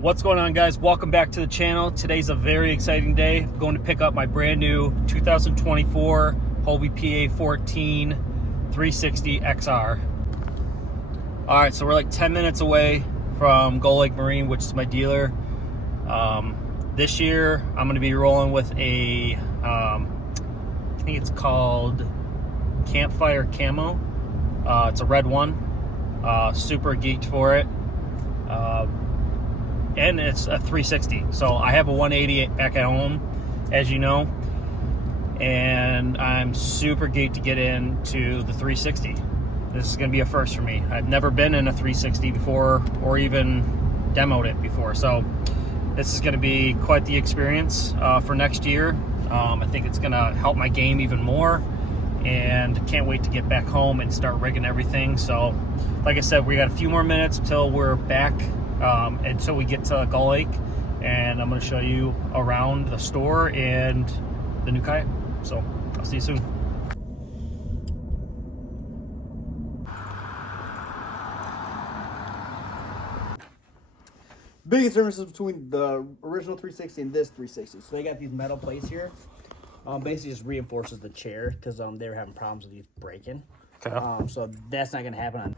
What's going on, guys? Welcome back to the channel. Today's a very exciting day. I'm going to pick up my brand new 2024 Hobie PA14 360 XR. All right, so we're like 10 minutes away from Gull Lake Marine, which is my dealer. This year, I'm going to be rolling with a, I think it's called Campfire Camo. It's a red one. Super geeked for it. And it's a 360. So I have a 180 back at home, as you know, and I'm super geeked to get into the 360. This is going to be a first for me. I've never been in a 360 before or even demoed it before. So this is going to be quite the experience for next year. I think it's going to help my game even more, and can't wait to get back home and start rigging everything. So like I said, we got a few more minutes until we're back, until we get to Gull Lake, and I'm going to show you around the store and the new kayak. So I'll see you soon. Biggest differences between the original 360 and this 360. So they got these metal plates here. Basically just reinforces the chair because they were having problems with these breaking. Okay. So that's not going to happen on.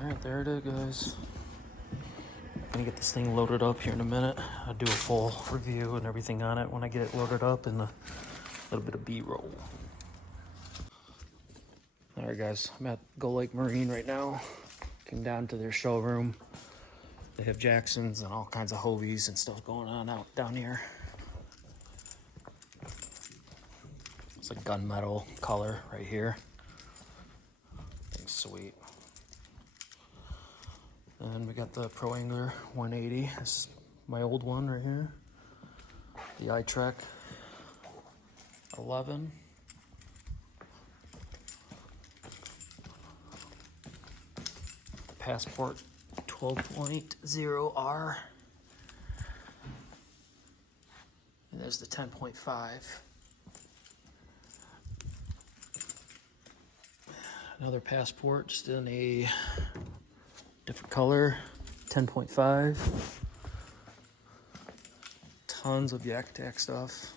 All right, there it is, guys. I'm gonna get this thing loaded up here in a minute. I'll do a full review and everything on it when I get it loaded up, and a little bit of B-roll. All right, guys, I'm at Gull Lake Marine right now. Came down to their showroom. They have Jacksons and all kinds of Hobies and stuff going on out down here. It's like gunmetal color right here. Thing's sweet. And we got the Pro Angler 180. This is my old one right here. The iTrek 11. The Passport 12.0R. And there's the 10.5. Another Passport, just in a different color, 10.5. Tons of Yak Attack stuff.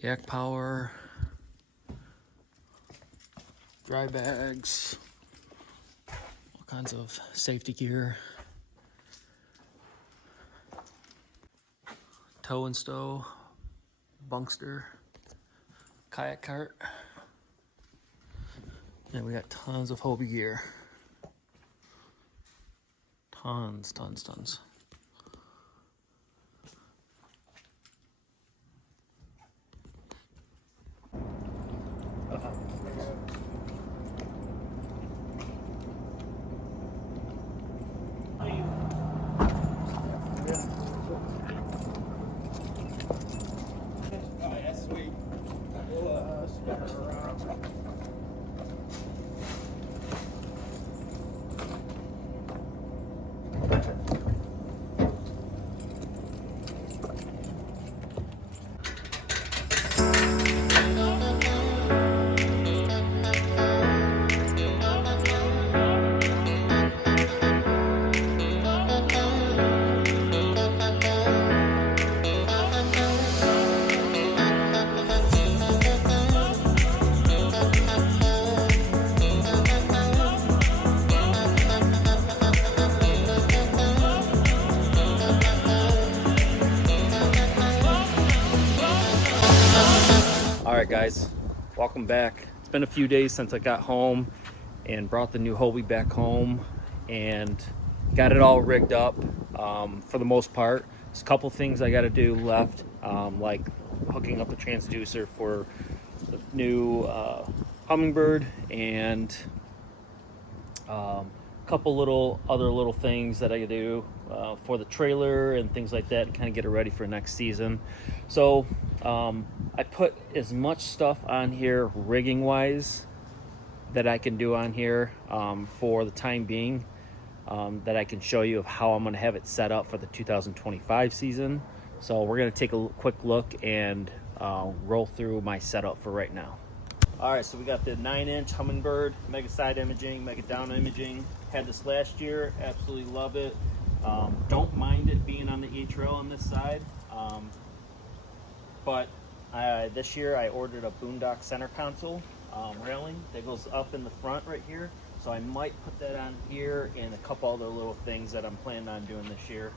Yak Power. Dry bags. All kinds of safety gear. Tow and stow. Bunkster. Kayak cart. And we got tons of Hobie gear. Tons. Alright, guys, welcome back. It's been a few days since I got home and brought the new Hobie back home and got it all rigged up for the most part. There's a couple things I got to do left, like hooking up the transducer for the new Hummingbird, and a couple other little things that I do for the trailer and things like that to kind of get it ready for next season. So I put as much stuff on here rigging wise that I can do on here for the time being, that I can show you of how I'm going to have it set up for the 2025 season. So we're going to take a quick look and roll through my setup for right now. All right, so we got the 9-inch Humminbird, mega side imaging, mega down imaging. Had this last year, absolutely love it. Don't mind it being on the E-trail on this side, but this year I ordered a Boondock center console railing that goes up in the front right here. So I might put that on here and a couple other little things that I'm planning on doing this year.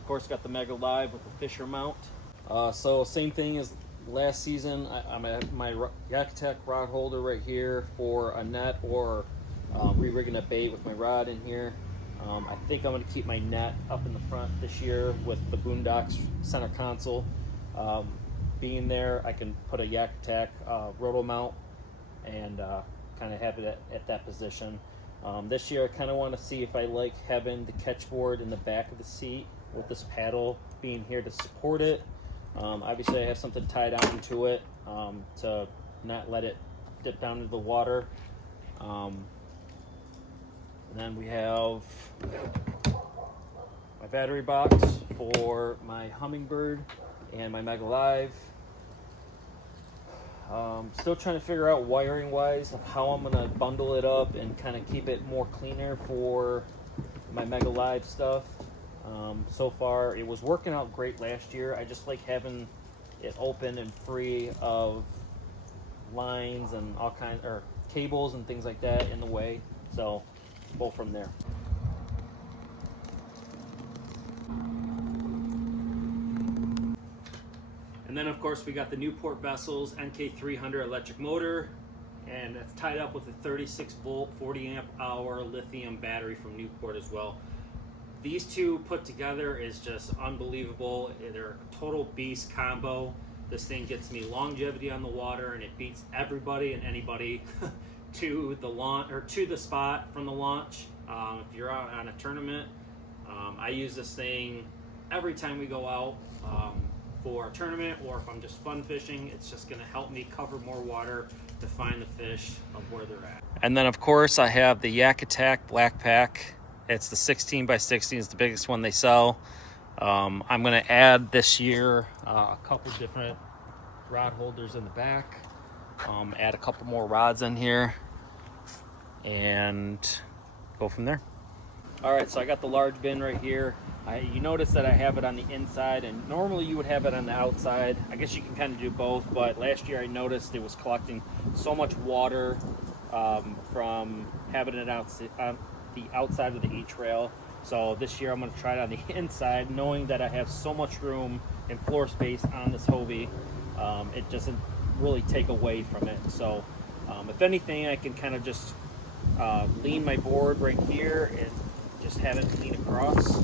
Of course, got the Mega Live with the Fisher mount. So same thing as last season. I'm at my Yakutech rod holder right here for a net or re-rigging a bait with my rod in here. I think I'm going to keep my net up in the front this year with the Boondocks center console. Being there, I can put a Yakutech roto mount and kind of have it at that position. This year, I kind of want to see if I like having the catchboard in the back of the seat with this paddle being here to support it. Obviously, I have something tied onto it to not let it dip down into the water. And then we have my battery box for my Humminbird and my Mega Live. Still trying to figure out wiring wise of how I'm going to bundle it up and kind of keep it more cleaner for my Mega Live stuff. So far it was working out great last year. I just like having it open and free of lines and all kinds or cables and things like that in the way. So we'll go from there. And then of course we got the Newport Vessels NK300 electric motor, and it's tied up with a 36 volt 40 amp hour lithium battery from Newport as well. These two put together is just unbelievable. They're a total beast combo. This thing gets me longevity on the water, and it beats everybody and anybody to the launch or to the spot from the launch. If you're out on a tournament, I use this thing every time we go out for a tournament, or if I'm just fun fishing. It's just going to help me cover more water to find the fish of where they're at. And then of course I have the Yakutech Black Pack. It's the 16 by 16, it's the biggest one they sell. I'm going to add this year a couple different rod holders in the back, add a couple more rods in here, and go from there. All right, so I got the large bin right here. You notice that I have it on the inside, and normally you would have it on the outside. I guess you can kind of do both, but last year I noticed it was collecting so much water from having it on the outside of the E-trail. So this year I'm going to try it on the inside, knowing that I have so much room and floor space on this Hobie. It doesn't really take away from it. So if anything, I can kind of just lean my board right here and just have it lean across,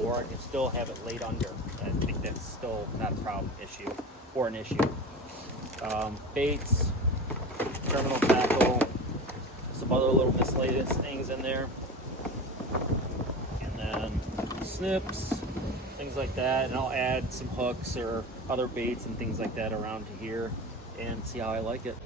or I can still have it laid under. I think that's still not a problem issue or an issue. Baits, terminal tackle, some other little miscellaneous things in there, and then snips, things like that. And I'll add some hooks or other baits and things like that around to here and see how I like it.